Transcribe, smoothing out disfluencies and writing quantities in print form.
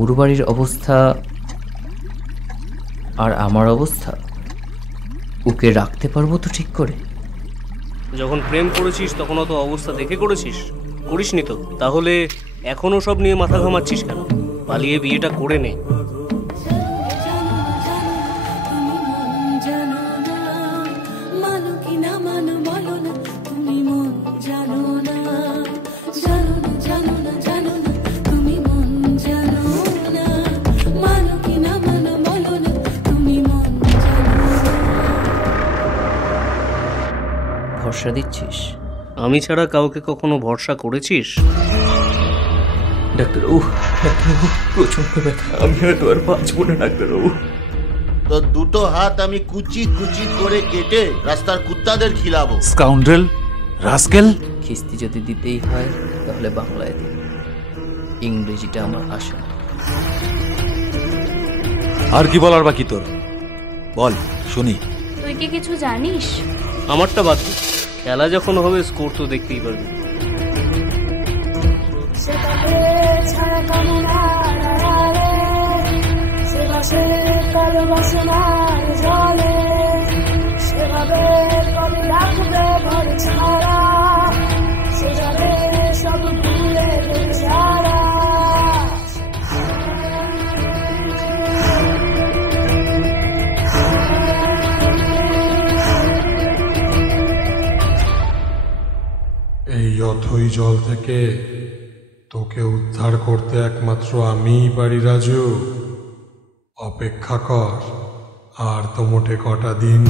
ওর বাড়ির অবস্থা আর আমার অবস্থা, ওকে রাখতে পারবো তো ঠিক করে? যখন প্রেম করেছিস তখন অত অবস্থা দেখে করেছিস? করিসনি তো, তাহলে এখনো সব নিয়ে মাথা ঘামাচ্ছিস কেন? পালিয়ে বিয়েটা করে নে। ভরসা দিচ্ছিস? আমি ছাড়া কাউকে কখনো ভরসা করেছিস? ডাক্তারবাবু, ডাক্তারবাবু, প্রচন্ড ব্যথা, আমি হয়তো আর বাঁচবো না ডাক্তারবাবু। তো দুটো হাত আমি কুচি কুচি করে কেটে রাস্তার কুত্তাদের খিলাবো। Scoundrel, rascal. খিস্তি যদি দিতেই হয় তাহলে বাংলায় দিন, ইংরেজিটা আমার আসে না। আর কি বলার বাকি তোর? বল শুনি। তুই কি কিছু জানিস? আমারটা বাদ দে, খেলা যখন হবে স্কোর তো দেখতেই পারবি। এই অথই জল থেকে তোকে উদ্ধার করতে একমাত্র আমিই পারি রাজু। অপেক্ষা কর, আর তো মোটে কটা দিন।